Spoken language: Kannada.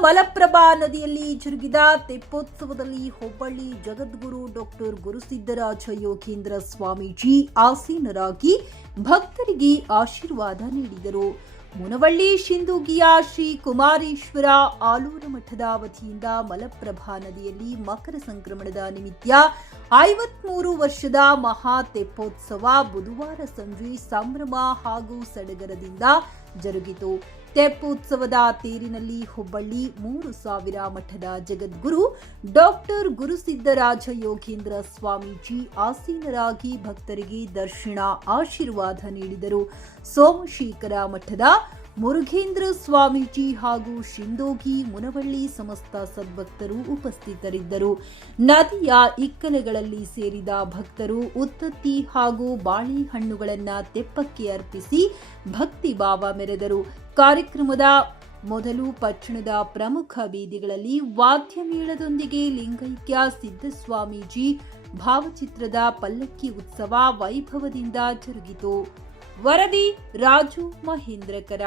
ಮಲಪ್ರಭಾ ನದಿಯಲ್ಲಿ ಜರುಗಿದ ತೆಪ್ಪೋತ್ಸವದಲ್ಲಿ ಹುಬ್ಬಳ್ಳಿ ಜಗದ್ಗುರು ಡಾಕ್ಟರ್ ಗುರುಸಿದ್ದರಾಜ ಯೋಗೀಂದ್ರ ಸ್ವಾಮೀಜಿ ಆಸೀನರಾಗಿ ಭಕ್ತರಿಗೆ ಆಶೀರ್ವಾದ ನೀಡಿದರು. ಮುನವಳ್ಳಿ ಶಿಂದೂಗಿಯ ಶ್ರೀ ಕುಮಾರೇಶ್ವರ ಆಲೂರ ಮಠದ ವತಿಯಿಂದ ಮಲಪ್ರಭಾ ನದಿಯಲ್ಲಿ ಮಕರ ಸಂಕ್ರಮಣದ ನಿಮಿತ್ತ 53 ವರ್ಷದ ಮಹಾ ತೆಪ್ಪೋತ್ಸವ ಬುಧವಾರ ಸಂಜೆ ಸಂಭ್ರಮ ಹಾಗೂ ಸಡಗರದಿಂದ ಜರುಗಿತು. ತೆಪ್ಪೋತ್ಸವದ ತೇರಿನಲ್ಲಿ ಹುಬ್ಬಳ್ಳಿ 3000 ಮಠದ ಜಗದ್ಗುರು ಡಾಕ್ಟರ್ ಗುರುಸಿದ್ದರಾಜ ಯೋಗೀಂದ್ರ ಸ್ವಾಮೀಜಿ ಆಸೀನರಾಗಿ ಭಕ್ತರಿಗೆ ದರ್ಶನ ಆಶೀರ್ವಾದ ನೀಡಿದರು. ಸೋಮಶೇಖರ ಮಠದ ಮುರುಘೇಂದ್ರ ಸ್ವಾಮೀಜಿ ಹಾಗೂ ಶಿಂದೋಗಿ ಮುನವಳ್ಳಿ ಸಮಸ್ತ ಸದ್ಭಕ್ತರು ಉಪಸ್ಥಿತರಿದ್ದರು. ನದಿಯ ಇಕ್ಕಲಗಳಲ್ಲಿ ಸೇರಿದ ಭಕ್ತರು ಉತ್ತತ್ತಿ ಹಾಗೂ ಬಾಳೆಹಣ್ಣುಗಳನ್ನು ತೆಪ್ಪಕ್ಕೆ ಅರ್ಪಿಸಿ ಭಕ್ತಿ ಭಾವ ಮೆರೆದರು. ಕಾರ್ಯಕ್ರಮದ ಮೊದಲು ಪಟ್ಟಣದ ಪ್ರಮುಖ ಬೀದಿಗಳಲ್ಲಿ ವಾದ್ಯ ಮೇಳದೊಂದಿಗೆ ಲಿಂಗೈಕ್ಯ ಸಿದ್ದಸ್ವಾಮೀಜಿ ಭಾವಚಿತ್ರದ ಪಲ್ಲಕ್ಕಿ ಉತ್ಸವ ವೈಭವದಿಂದ ಜರುಗಿತು. ವರದಿ ರಾಜು ಮಹೇಂದ್ರಕರ.